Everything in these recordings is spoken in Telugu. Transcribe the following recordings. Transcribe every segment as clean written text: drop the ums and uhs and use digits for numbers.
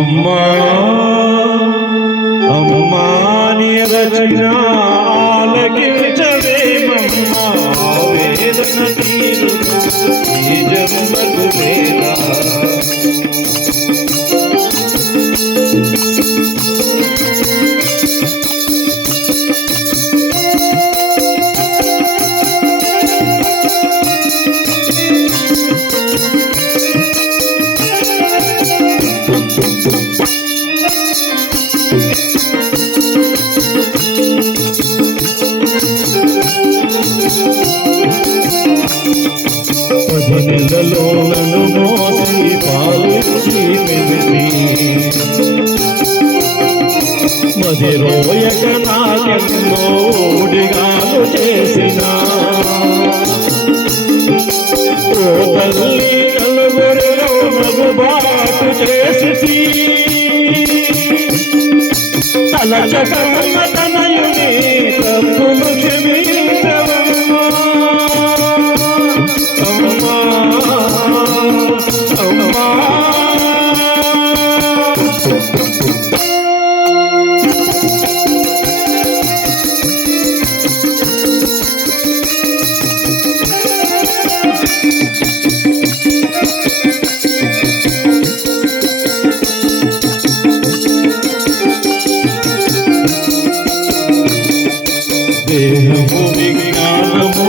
అమ్మా అమ్మా నీ రచన ఆలకించవేమమ్మా వేదన తీరు ఈ జన్మకు వేదా నెలలో నన్ను మోసి పాలించి మెదిసి మదిరోయక నాకెన్నో ఊడిగాలు చేసిన ఓ తల్లి నలుగురిలో మగుబాటు చేసి తలచకమ్మ తనయుని తప్పులు క్షమించవమ్మా అమ్మా అమ్మా దేహము విజ్ఞానము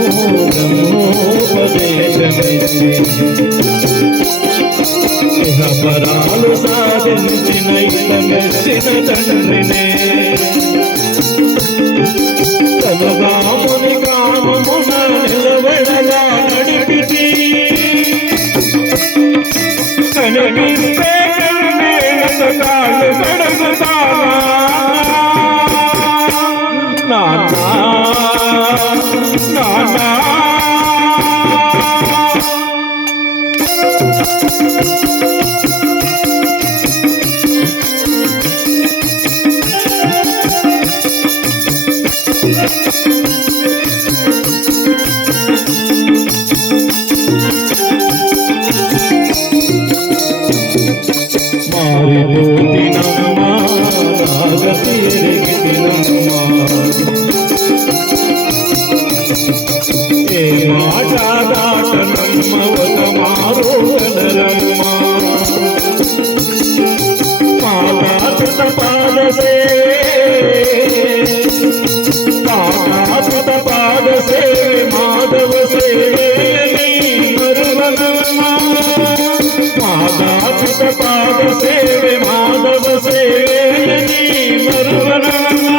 పరాలు సాధించిన మెచ్చిన తండ్రినే తనగాముని కామమున నిలబడగా నడిపితి కనిపిస్తే కాళ్ళు గడగుతావా నానా నానా మారిపోతినమ్మా నాగతి ఎరిగితినమ్మా ఏ మాట దాటనమ్మ ఒక మారు కనరమ్మా మాతాపిత పాదసే మాతాపిత పాదసే మాధవ సేవే మరువనమ్మా మాతాపిత పాద సేవే మాధవ సేవే మరువనమ్మా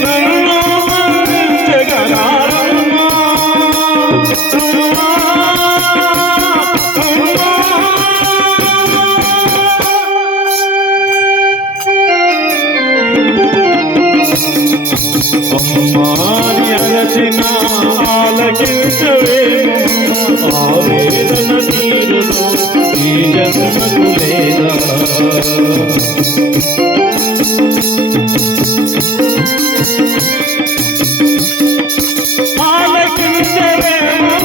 నన్ను మరించగలరమ్మా అమ్మా రచన ఆలకించవేమో ఆవేదన తీరులో ఈ జన్మకు లేదా ఆలకించవేమో